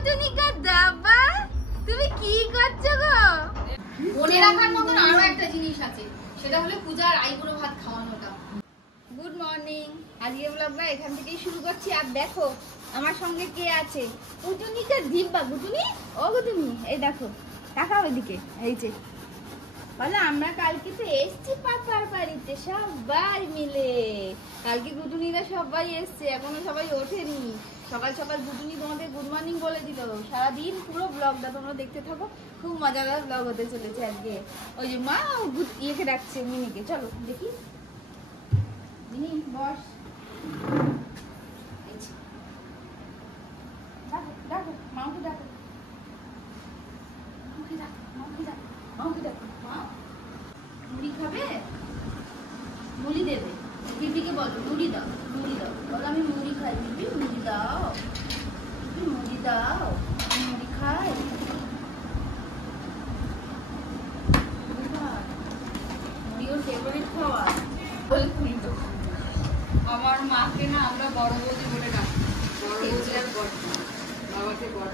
গুটুনিকা দাবা, তুমি কি করছো গো? মনে রাখার মতন আরো একটা জিনিস আছে, সেটা হলো পূজার আইবুড়ো ভাত খাওয়ানোটা। গুড মর্নিং, আজকে ব্লগটা এখান থেকেই শুরু করছি। আর দেখো আমার সঙ্গে কে আছে, গুটুনিকা দিব্যা। গুটুনি, ও গুটুনি, এই দেখো, তাকাও এদিকে। এই যে বলো, আমরা কালকে তো এসছি পাপার বাড়িতে সবাই মিলে। কালকে গুটুনিরা সবাই এসছে, এখনো সবাই ওঠেনি। সকাল সকাল গুটুনি তোমাদের গুড মর্নিং বলে দিল। সারাদিন পুরো ব্লগটা তোমরা দেখতে থাকো, খুব মজাদার ব্লগ হতে চলেছে আজকে। ওই যে মা ইয়েকে ডাকছে, মিনিকে, চলো দেখি। মিনি বস, ডাকো ডাকো মাকে, ডাকো মাকে, ডাকো মাকে, ডাকো মাকে, ডাকো। মা মুড়ি খাবে? মুড়ি দেবে? বিপিকে বলো মুড়ি দাও, মুড়ি দাও। বলো আমি মুড়ি খাই। বিপি মুড়ি দাও, মুড়ি দাও, মুড়ি খাই। মুড়ি ওর ফেভারিট খাওয়া। আমার মাকে না আমরা বড় বৌদি বলে ডাকি। বড় বৌদি আর বড় বাবাকে বড়।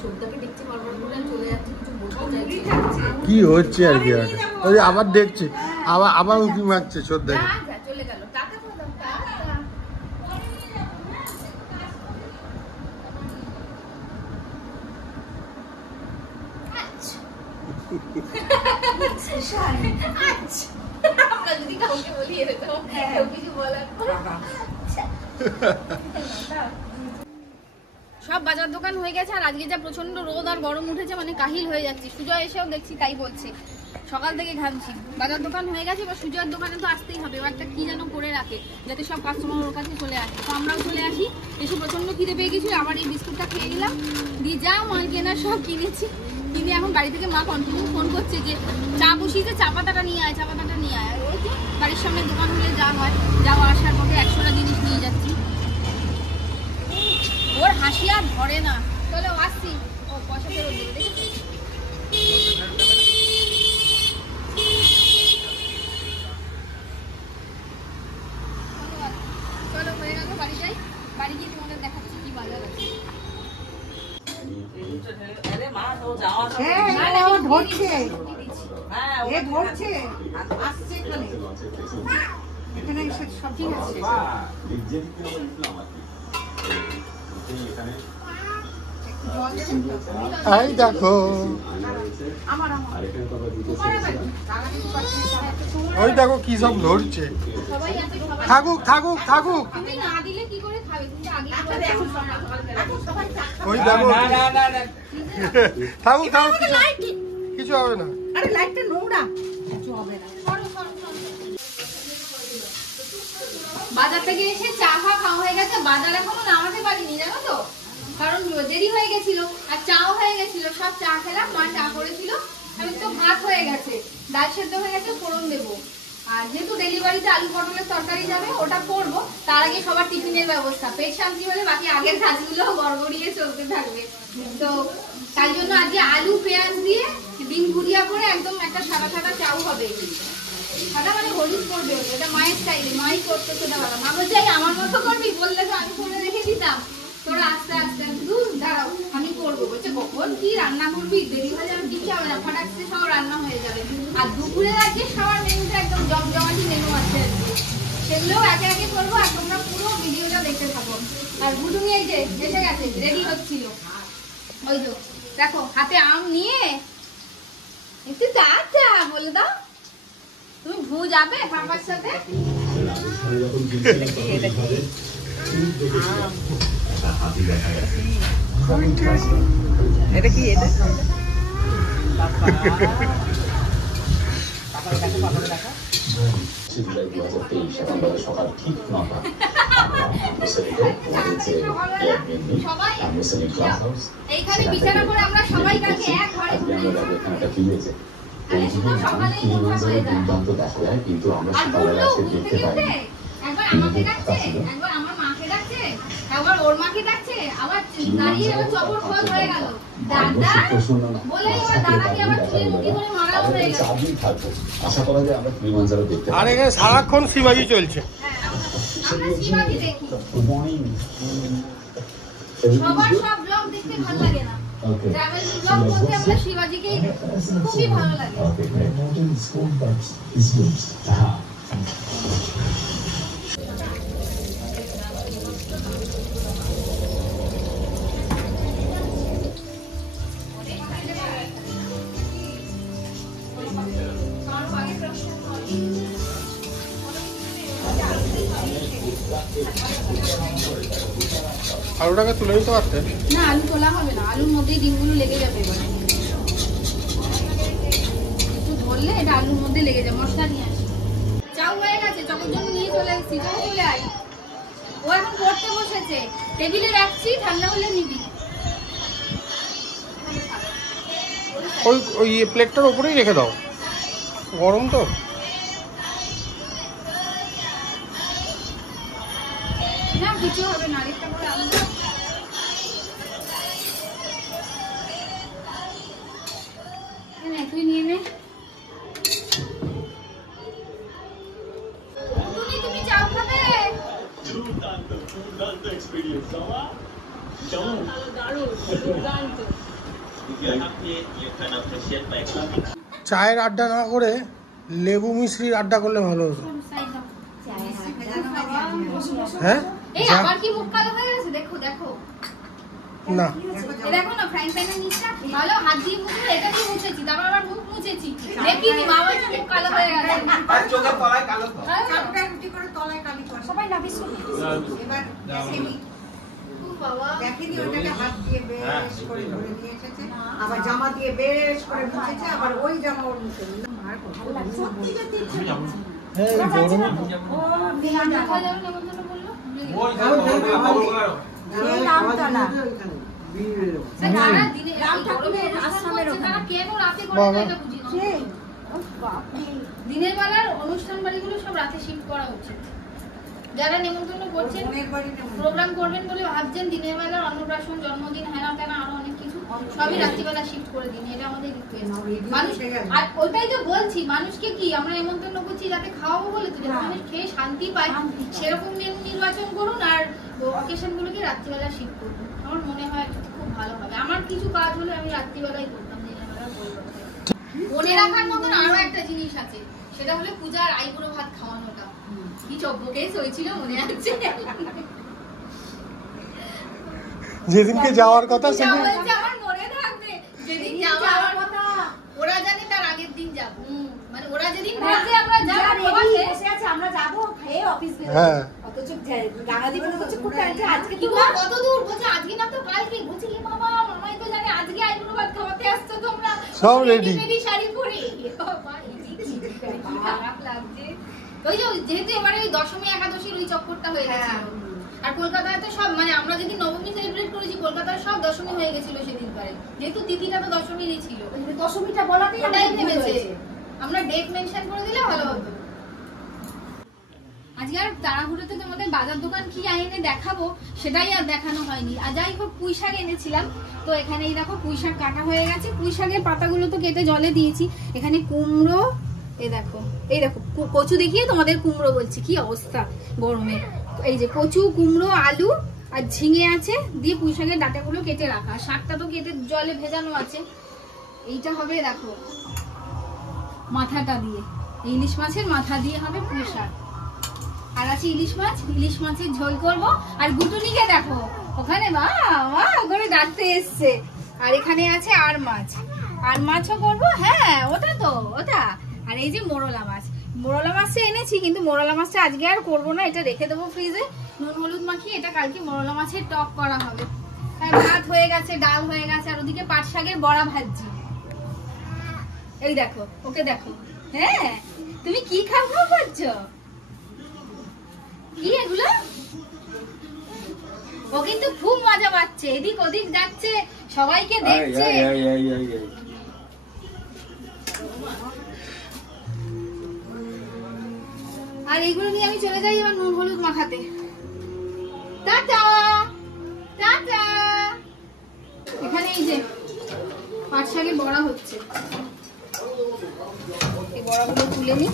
ছোটটাকে দেখতে বারবার বলে চলে যাচ্ছে, কিছু বলতে চাইছে। কি হচ্ছে আর কি? ওই আবার দেখছে, আবার উঁকি মারছে শ্রদ্ধা। চলে গেল। টাকা তো দাও, টাকা। আমরা যদি কাউকে বলি এরকম কেউ কিছু বলার সব বাজার দোকান হয়ে গেছে। আর আজকে যা প্রচন্ড রোদ আর গরম উঠেছে, মানে কাহিল হয়ে যাচ্ছে। সুজয় এসেও দেখছি তাই বলছে, সকাল থেকে ঘামছি। বাজার দোকান হয়ে গেছে, এবার সুজয়ের দোকানে তো আসতেই হবে। এবার একটা কি যেন করে রাখে যাতে সব কাস্টমার ওর কাছে চলে আসে। তো আমরাও চলে আসি। এসে প্রচন্ড খিদে পেয়ে গেছিল, আবার এই বিস্কুটটা খেয়ে গেলাম। দিয়ে যা মার কেনা সব কিনেছি। কিনে এখন বাড়ি থেকে মা কন্টিনিউ ফোন করছে যে চা বসিয়েছে, চা পাতাটা নিয়ে আয়, চা পাতাটা নিয়ে আয়। ওই যে বাড়ির সামনে দোকান হলে যা হয়, যাওয়া আসার মধ্যে 100টা জিনিস নিয়ে যাচ্ছি। ওর হাসি আর ধরে না। চলো আসছি। ও পয়সা ফেরত দেবে, দেখেছিস? চলো হয়ে গেল, বাড়ি যাই। বাড়ি গিয়ে তোমাদের দেখাচ্ছি কি বাজার আছে। সব ঠিক আছে। এই দেখো, ওই দেখো কি সব ধরছে। থাকুক থাকুক থাকুক, ওই দেখো থাকুক থাকুক, কিছু হবে না। আরে লাইটটা নোংরা, কিছু হবে না। বাজার থেকে এসে চা খাওয়া হয়ে গেছে। বাজার এখনো নামাতে পারিনি, জানো তো, কারণ দেরি হয়ে গেছিল আর চাও হয়ে গেছিল। সব চা খেলাম, মা চা করেছিল। আমি তো ভাত হয়ে গেছে, ডাল সেদ্ধ হয়ে গেছে, ফোড়ন দেবো। আর যেহেতু ডেলিভারিতে আলু পটলের তরকারি যাবে, ওটা করবো। তার আগে সবার টিফিনের ব্যবস্থা। পেট শান্তি হলে বাকি আগের কাজগুলো গড়গড়িয়ে চলতে থাকবে। তো তাই জন্য আজকে আলু পেঁয়াজ দিয়ে ডিম ভুজিয়া করে একদম একটা সাদা সাদা চাউ হবে। সাদা মানে হলুদ করবে, এটা মায়ের স্টাইলে, মাই করতে সেটা ভালো। মা বলছে আমার মতো করবি, বললে তো আমি করে রেখে দিতাম। তোরা আস্তে আস্তে দাঁড়াও আমি করবো। বলছে কখন কি রান্না করবি, দেরি হয়ে যাবে, দিতে হবে না, ফটাকতে সব রান্না হয়ে যাবে। আর দুপুরে আজকে সবার মেনুটা একদম জমজমাটি মেনু আছে আজকে, সেগুলোও একে একে করবো। আর তোমরা পুরো ভিডিওটা দেখতে থাকো। আর গুটুনি এই যে এসে গেছে, রেডি হচ্ছিল। ওই যে দেখো হাতে আম নিয়ে, একটু টাটা বলে দাও। তুমি ভু যাবে পাপার সাথে? এটা কি? এটা সকাল ঠিক 9টা এইখানে বিছানা করে আমরা সবাই কাছে এক ঘরে কিন্তু আমরা সকালবেলা দেখতে পাই একবার আমাকে ডাকছে, একবার আমার মাকে ডাকছে, একবার ওর মাকে ডাকছে, আবার দাঁড়িয়ে আবার চবর খোঁজ হয়ে গেল। দাদা বলে এবার দাদাকে আবার চুলে মুঠি করে মারাও হয়ে গেল। আশা করা যায় আমরা কিলিমাঞ্জারো দেখতে পাই। আর এখানে সারাক্ষণ শিবাজি চলছে। আমরা শিবাজি দেখি। সবার সব ব্লগ দেখি। আসতে ভালো লাগে না। ট্রাভেল ব্লগ বলতে আমরা শিবাজিকেই খুবই ভালো লাগে। আলুটাকে তুলে নিতে পারতেন না, আলু তোলা হবে না, আলুর মধ্যেই ডিমগুলো লেগে যাবে। এবার একটু ধরলে এটা আলুর মধ্যে লেগে যাবে। মশলা নিয়ে আসি। চাউ হয়ে গেছে, চকের জন্য নিয়ে চলে এসেছি। চলে আই। ও এখন পড়তে বসেছে, টেবিলে রাখছি, ঠান্ডা হলে নিবি। ওই প্লেটটার উপরেই রেখে দাও, গরম তো। না কিছু হবে না, আরেকটা করে আলু তুই নিয়ে নে। তুমি চাও খাবে? চায়ের আড্ডা না করে লেবু মিশ্রির আড্ডা করলে ভালো হতো। হ্যাঁ এই আবার কি মুখ কালো হয়ে গেছে? দেখো দেখো না, দেখো না, ফ্রাইং প্যানের নিচটা ভালো হাত দিয়ে মুছে, এটা দিয়ে মুছেছি, তারপর আবার মুখ মুছেছি, দেখিনি বাবা মুখ কালো হয়ে গেছে। আর চোখের তলায় কালো তো। চাপটা রুটি করে তলায় কালি করে সবাই না বিস্কুট এবার দেখেনি বাবা দেখেনি ওটাকে হাত দিয়ে বেশ করে ধরে নিয়ে এসেছে, আবার জামা দিয়ে বেশ করে মুছেছে, আবার ওই জামা ওর মুখে আর ভালো লাগে সত্যি সত্যি হ্যাঁ গরমে ও দিলাম দেখা যাবে না বন্ধু বললো। ওই খবরগুলো এই নামতলা তারা দিনে ঠাকুরের আশ্রমের ওখানে কেন রাতে করে এটা বুঝি না। সেই ও বাপ রে দিনের বেলার অনুষ্ঠান বাড়িগুলো সব রাতে শিফট করা উচিত। যারা নেমন্তন্ন করছেন, মনের বাড়িতে প্রোগ্রাম করবেন বলে ভাবছেন, দিনের বেলার অন্নপ্রাশন, জন্মদিন, হেনা তেনা আরো অনেক কিছু সবই রাত্রিবেলা শিফট করে দিন। এটা আমাদের রিকোয়েস্ট। মানুষ আর ওইটাই তো বলছি, মানুষকে কি আমরা নেমন্তন্ন করছি যাতে খাওয়াবো বলে, তো যাতে মানুষ খেয়ে শান্তি পায় সেরকম মেনু নির্বাচন করুন, আর অকেশন গুলোকে রাত্রিবেলা শিফট করুন। আমার মনে হয় খুব ভালো হবে। আমার কিছু কাজ হলে আমি রাত্রিবেলাই করতাম, দিনের বেলা করবো। মনে রাখার মতন আরো একটা জিনিস আছে, সেটা হলো পূজার আইবুড়ো ভাত খাওয়ানোটা। কি চব্বকেশ হয়েছিল মনে আছে? যেদিনকে যাওয়ার কথা সেদিন আমার মনে থাকবে, যেদিন যাওয়ার কথা ওরা জানে তার আগের দিন যাব, মানে ওরা যেদিন বলছে আমরা যাব প্রবাসে বসে আছে আমরা যাব খেয়ে অফিস গেলে হ্যাঁ অথচ রাঙা দিবনে বলছে খুব আজকে কি বল কত দূর বলছে, আজকে না তো কালকে। বলছে কি বাবা, মামাই তো জানে আজকে আইবুড়ো ভাত খাওয়াতে আসছো তোমরা, সব রেডি শাড়ি পরে। বাবা কি খারাপ লাগছে। ওই যে যেহেতু এবারে ওই দশমী একাদশীর ওই চক্করটা হয়ে গেছিল, আর কলকাতায় তো সব, মানে আমরা যদি নবমী সেলিব্রেট করেছি, কলকাতায় সব দশমী হয়ে গেছিল সেদিন পারে, যেহেতু তিথিটা তো দশমীরই ছিল। দশমীটা বলাতেই ওটাই ভেবেছে, আমরা ডেট মেনশন করে দিলে ভালো হতো। আজকে আর তাড়াহুড়োতে তোমাদের বাজার দোকান কি এনে দেখাবো সেটাই আর দেখানো হয়নি। আর যাই হোক পুঁই শাক এনেছিলাম, তো এখানে এই দেখো পুঁই শাক কাটা হয়ে গেছে। পুঁই শাকের পাতাগুলো তো কেটে জলে দিয়েছি। এখানে কুমড়ো, এই দেখো কচু দেখিয়ে তোমাদের কুমড়ো বলছি, কি অবস্থা গরমে। এই যে কচু, কুমড়ো, আলু আর ঝিঙে আছে, দিয়ে পুঁই শাকের ডাঁটাগুলো কেটে রাখা। শাকটা তো কেটে জলে ভেজানো আছে। এইটা হবে দেখো মাথাটা দিয়ে, ইলিশ মাছের মাথা দিয়ে হবে পুঁই শাক। আর আছে ইলিশ মাছের ঝোল করব। আর গুটুনিকে দেখো ওখানে ওখানে ডাকতে এসছে। আর এখানে আছে আর মাছও করবো। হ্যাঁ ওটা। আর এই যে মোরলা মাছটা এনেছি, কিন্তু মোরলা মাছটা আজকে আর করবো না, এটা রেখে দেবো ফ্রিজে নুন হলুদ মাখিয়ে। এটা কালকে মোরলা মাছের টক করা হবে। আর ভাত হয়ে গেছে, ডাল হয়ে গেছে, আর ওদিকে পাট শাকের বড়া ভাজছি। এই দেখো ওকে দেখো। হ্যাঁ তুমি কি খাবো করছো? কি এগুলো? ও কিন্তু খুব মজা পাচ্ছে, এদিক ওদিক যাচ্ছে, সবাইকে দেখছে। আর এইগুলো নিয়ে আমি চলে যাই এবার নুন হলুদ মাখাতে। Tata tata. এখানে এই যে পাট শাকের বড়া হচ্ছে, এই বড়াগুলো তুলে নি।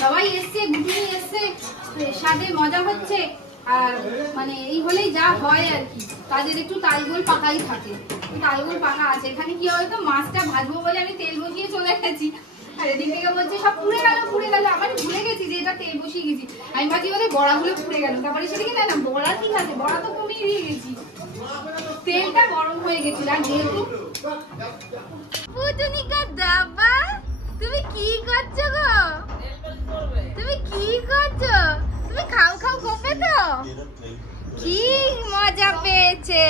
সবাই এসছে, গুটুনি এসছে, স্বাদে মজা হচ্ছে। আর মানে এই হলেই যা হয় আর কি, তাদের একটু তালগোল পাকাই থাকে, তালগোল পাকা আছে। এখানে কি হয়তো মাছটা ভাজবো বলে আমি তেল বসিয়ে চলে গেছি, আর এদিক থেকে বলছে সব পুড়ে গেল, আমার ভুলে গেছি যে এটা তেল বসিয়ে গেছি। আমি ভাবছি বলে বড়াগুলো পুড়ে গেল, তারপরে সেটা কি না বড়া ঠিক আছে, বড়া তো কমিয়ে দিয়ে গেছি, তেলটা গরম হয়ে গেছিল। আর যেহেতু তুমি কি করছো গো, তুমি কি করছো, তুমি খাও করবে তো, কি মজা পেয়েছে,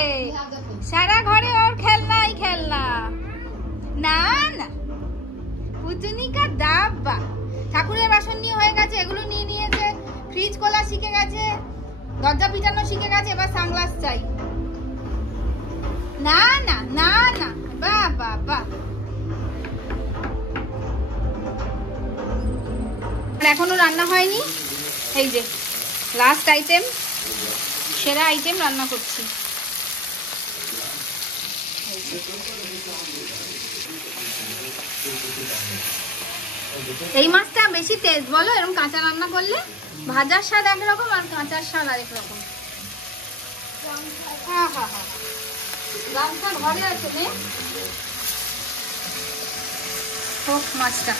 সারা ঘরে ওর খেলনাই খেলনা। না না পুতুনিকা দাব্বা, ঠাকুরের বাসন নিয়ে হয়ে গেছে, এগুলো নিয়ে নিয়েছে, ফ্রিজ খোলা শিখে গেছে, দরজা পিটানো শিখে গেছে, এবার সানগ্লাস চাই। না না না না বাহ বাহ বাহ। এখনো রান্না হয়নি, এই যে লাস্ট আইটেম, সেরা আইটেম রান্না করছি। এই মাছটা বেশি তেজ বলো, এরকম কাঁচা রান্না করলে ভাজার স্বাদ একরকম আর কাঁচার স্বাদ আরেক রকম। হ্যাঁ হ্যাঁ হ্যাঁ, গাছটা ঘরে আছে নে মাছটা।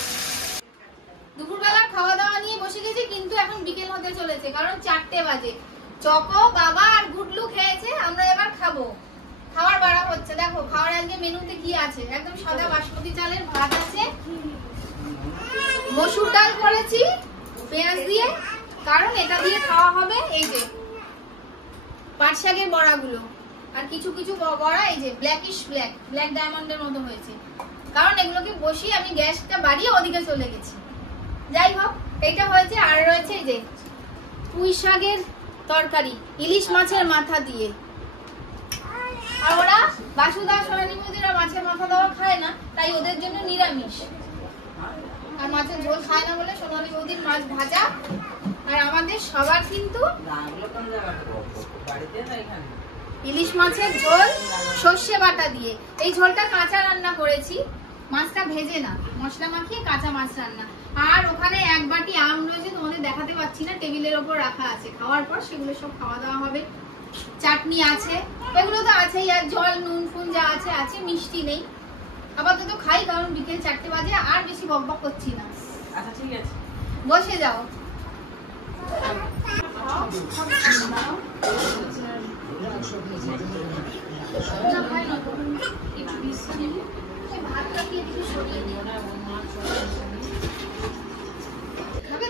দুপুরবেলা খাওয়া দাওয়া নিয়ে বসে গেছি, কিন্তু এখন বিকেল হতে চলেছে, কারণ 4টে বাজে। চকো বাবা আর গুডলু খেয়েছে, আমরা এবার খাবো, খাবার বাড়া হচ্ছে। দেখো খাওয়ার আজকে মেনুতে কি আছে, একদম সাদা বাসমতি চালের ভাত আছে, মসুর ডাল করেছি পেঁয়াজ দিয়ে, কারণ এটা দিয়ে খাওয়া হবে। এই যে পাট শাকের বড়াগুলো, আর কিছু কিছু বড়া এই যে ব্ল্যাক ডায়মন্ডের মতো হয়েছে, কারণ এগুলোকে বসিয়ে আমি গ্যাসটা বাড়িয়ে ওদিকে চলে গেছি। যাই হোক এইটা হয়েছে। আর রয়েছে এই যে পুঁই শাকের তরকারি ইলিশ মাছের মাথা দিয়ে। আর ওরা বাসুদা সোনালী বৌদিরা মাছের মাথা দেওয়া খায় না, তাই ওদের জন্য নিরামিষ, আর মাছের ঝোল খায় না বলে সোনালী বৌদির মাছ ভাজা, আর আমাদের সবার কিন্তু ইলিশ মাছের ঝোল সর্ষে বাটা দিয়ে। এই ঝোলটা কাঁচা রান্না করেছি, মাছটা ভেজে না, মশলা মাখিয়ে কাঁচা মাছ রান্না। আর ওখানে এক বাটি আম রয়েছে, তোমাদের দেখাতে পাচ্ছি না, টেবিলের ওপর রাখা আছে, খাওয়ার পর সেগুলো সব খাওয়া দাওয়া হবে। চাটনি আছে, এগুলো তো আছেই, আর জল নুন ফুন যা আছে আছে, মিষ্টি নেই। আপাতত খাই, কারণ বিকেল 4টে বাজে, আর বেশি বকবক করছি না। আচ্ছা ঠিক আছে, বসে যাও।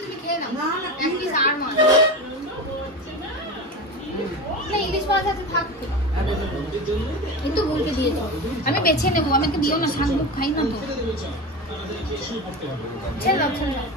তুমি খেয়ে নাও, এক পিস আর মাছ ইলিশ মাছ আছে থাকতো, কিন্তু বলতে দিয়েছো, আমি বেছে নেবো, আমাকে দিও না, শাক বুক খাই না তো, ছেড়ে দাও ছেড়ে দাও।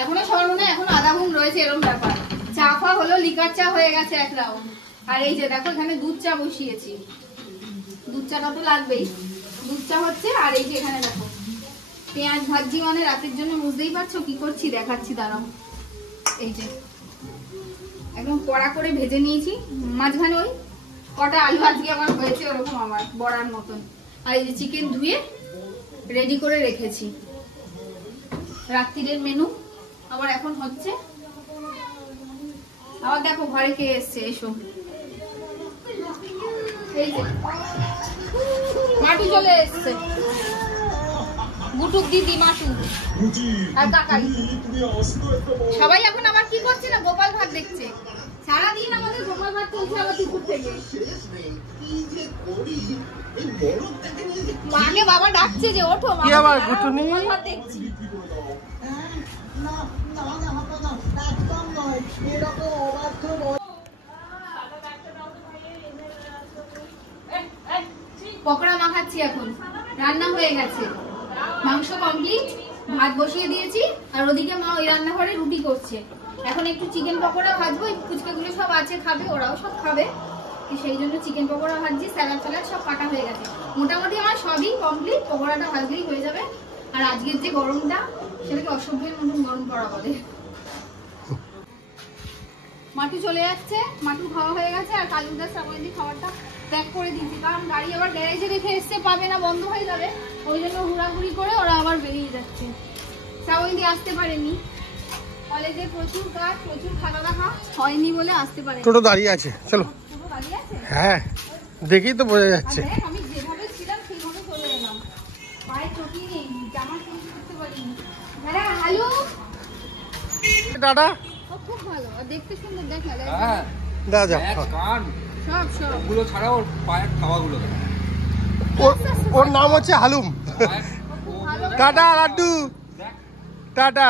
এখনো সর্বনা এখন আধা ঘুম রয়েছে, এরকম ব্যাপার। চা খাওয়া হলো, লিকার চা হয়ে গেছে 1 রাউন্ড। আর এই যে দেখো এখানে দুধ চা বসিয়েছি, দুধ চাটা তো লাগবেই, দুধ চা হচ্ছে। আর এই যে এখানে দেখো পেঁয়াজ ভাজি, মানে রাতের জন্য, বুঝতেই পারছো কি করছি, দেখাচ্ছি দাঁড়াও। এই যে একদম কড়া করে ভেজে নিয়েছি, মাঝখানে ওই কটা আলু আজকে আমার হয়েছে ওরকম আমার বড়ার মতন। আর এই যে চিকেন ধুয়ে রেডি করে রেখেছি, রাত্রিরের মেনু। আবার এখন হচ্ছে, আবার দেখো ঘরে কে এসছে, এসো। এই যে মাটু চলে এসছে, গুটুক দিদি, মাটু আর কাকাই, সবাই এখন আবার কি করছে না, গোপাল ভাত দেখছে। সারাদিন আমাদের গোপাল ভাত চলছে আবার দুপুর থেকে। মাকে বাবা ডাকছে যে ওঠো, মা আবার গোপাল ভাত দেখছি। পকোড়া মাখাচ্ছি এখন। রান্না হয়ে গেছে, মাংস কমপ্লিট, ভাত বসিয়ে দিয়েছি, আর ওদিকে মা ওই রান্নাঘরে রুটি করছে। এখন একটু চিকেন পকোড়া ভাজবো, ফুচকাগুলো সব আছে খাবে, ওরাও সব খাবে, সেই জন্য চিকেন পকোড়া ভাজছি। স্যালাড ফ্যালাড সব কাটা হয়ে গেছে, মোটামুটি আমার সবই কমপ্লিট। পকোড়াটা ভাজলেই হয়ে যাবে। আর আজকের যে গরমটা, সেটাকে অসভ্যের মতন গরম করা বলে। মাটু চলে যাচ্ছে, মাটু খাওয়া হয়ে গেছে, আর কালুদার শ্রাবন্তী খাবারটা প্যাক করে দিয়েছি, কারণ গাড়ি আবার গ্যারেজে রেখে এসছে, পাবে না, বন্ধ হয়ে যাবে, ওই জন্য হুড়াহুড়ি করে ওরা আবার বেরিয়ে যাচ্ছে। শ্রাবন্তী আসতে পারেনি, কলেজে প্রচুর কাজ, প্রচুর খাতা দেখা হয়নি বলে আসতে পারে। টোটো দাঁড়িয়ে আছে, চলো। টোটো দাঁড়িয়ে আছে? হ্যাঁ, দেখেই তো বোঝা যাচ্ছে। আমি যেভাবে ছিলাম সেইভাবে চলে এলাম, পায়ে চটি নেই, জামা চেঞ্জ করতে পারিনি। হ্যাঁ, হ্যালো দাদা, খুব ভালো, আর দেখতে সুন্দর, দেখ না, হ্যাঁ দাদা কান সব সব ওগুলো ছাড়া ওর পায়ের খাওয়াগুলো ওর নাম হচ্ছে হালুম। ভালো। Tata Laddu, tata.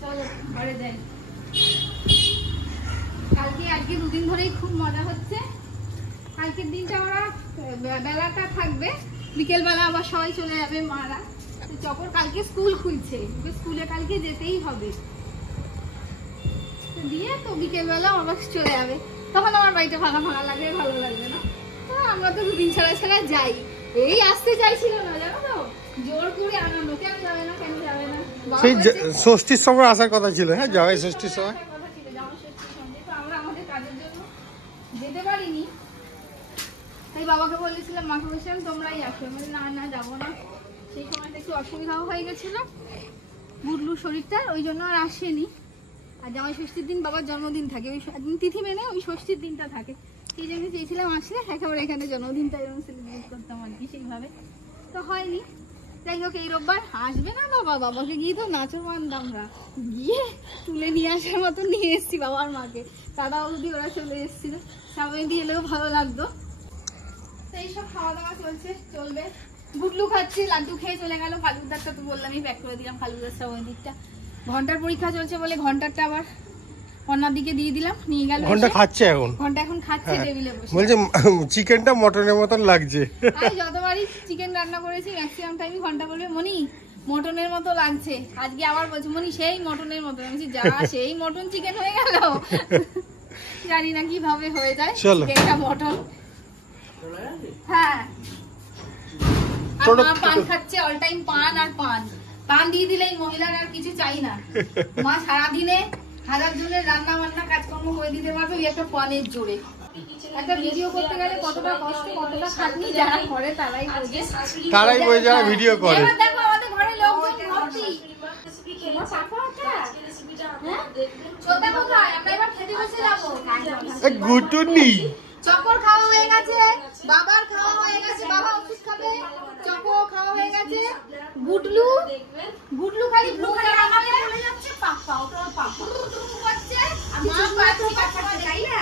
চলো ঘরে যাই। আজকে দুদিন ধরেই খুব মজা হচ্ছে। কালকের দিনটা ওরা বেলাটা থাকবে, বিকেল বেলা আবার সবাই চলে যাবে মারা। চকর কালকে স্কুল খুলছে, স্কুলে কালকে যেতেই হবে, দিয়ে তো বিকেল বেলা আবার চলে যাবে, তখন আমার বাড়িটা ফাঁকা ফাঁকা লাগবে, ভালো লাগবে না। তো আমরা তো দুদিন ছাড়া ছাড়া যাই। এই আসতে চাইছিল না, জানো তো, জোর করে আনানো, কেন যাবে না, কেন যাবে না। সেই ষষ্ঠীর সময় আসার কথা ছিল। হ্যাঁ, যাবে ষষ্ঠীর সময়। আমরা আমাদের কাজের জন্য যেতে পারিনি, তাই বাবাকে বলেছিলাম, মাকে বলছিলাম তোমরাই আসো। আমি না না যাবো না, সেই সময়টা একটু অসুবিধাও হয়ে গেছিল বুটলুর শরীরটা, ওই জন্য আর আসেনি। আর জামাই ষষ্ঠীর দিন বাবার জন্মদিন থাকে, ওই তিথি মেনে ওই ষষ্ঠীর দিনটা থাকে, সেই জন্য চেয়েছিলাম আসলে একেবারে এখানে জন্মদিনটা এরকম সেলিব্রেট করতাম আর কি, সেইভাবে তো হয়নি। যাই হোক, এই রোববার আসবে না বাবা, বাবাকে গিয়ে তো নাচর মানতাম, আমরা গিয়ে তুলে নিয়ে আসার মতো নিয়ে এসেছি বাবার মাকে, দাদা অবধি ওরা চলে এসেছিল, সবাই দিয়ে এলেও ভালো লাগতো। তো এইসব খাওয়া দাওয়া চলবে। গুটলু খাচ্ছি, লাড্ডু খেয়ে চলে গেল। ফালুদারটা তো বললামই, প্যাক করে দিলাম, ফালুদার সবাই দিকটা। ঘন্টার পরীক্ষা চলছে বলে ঘন্টারটা আবার অন্যার দিকে দিয়ে দিলাম, নিয়ে গেল। ঘন্টা খাচ্ছে এখন, ঘন্টা এখন খাচ্ছে টেবিলে বসে। বলছে চিকেনটা মটনের মতন লাগছে। আমি যতবারই চিকেন রান্না করেছি ম্যাক্সিমাম টাইমই ঘন্টা বলবে, মনি মটনের মতো লাগছে। আজকে আবার বলছে, মনি সেই মটনের মতো। আমি যা সেই মটন চিকেন হয়ে গেল, জানি না কিভাবে হয়ে যায় চিকেনটা মটন। হ্যাঁ, আর মা পান খাচ্ছে, অল টাইম পান আর পান। পান দিয়ে দিলেই মহিলার আর কিছু চাই না। মা সারাদিনে হাজার জনের রান্না বান্না কাজকর্ম করে দিতে পারবে ওই একটা পানের জোরে। একটা ভিডিও করতে গেলে কতটা কষ্ট, কতটা খাটনি যারা করে তারাই বোঝে, যারা ভিডিও করে। এবার দেখো আমাদের ঘরে লোকজন ভর্তি। ছোটটা কোথায়? আমরা এবার খেতে বসে যাবো। গুটুনি চকর খাওয়া হয়ে গেছে, বাবার খাওয়া হয়ে গেছে, বাবা ওষুধ খাবে, চকর খাওয়া হয়ে গেছে। গুটলু খালি ব্লু কালার আমাকে চলে যাচ্ছে, পাপা ওটা পাপা করছে। মা পাচ্ছি কাছে যাই না,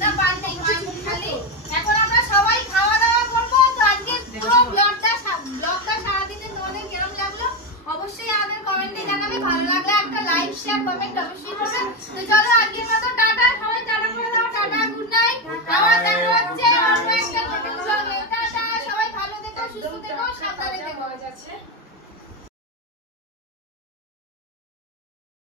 না পান নেই, মা খালি। এখন আমরা সবাই খাওয়া দাওয়া করবো। তো আজকে পুরো ব্লগটা সারাদিনের তোমাদের কেমন লাগলো অবশ্যই আমাদের কমেন্টে জানাবে। ভালো লাগলে একটা লাইক শেয়ার কমেন্ট অবশ্যই করবে। তো চলো আজকের মতো টাটা, সবাই টাটা করে দাও, টাটা, গুড নাইট। আবার দেখা হচ্ছে অন্য একটা নতুন ব্লগে। টাটা, সবাই ভালো থেকো, সুস্থ থেকো, সাবধানে থেকো।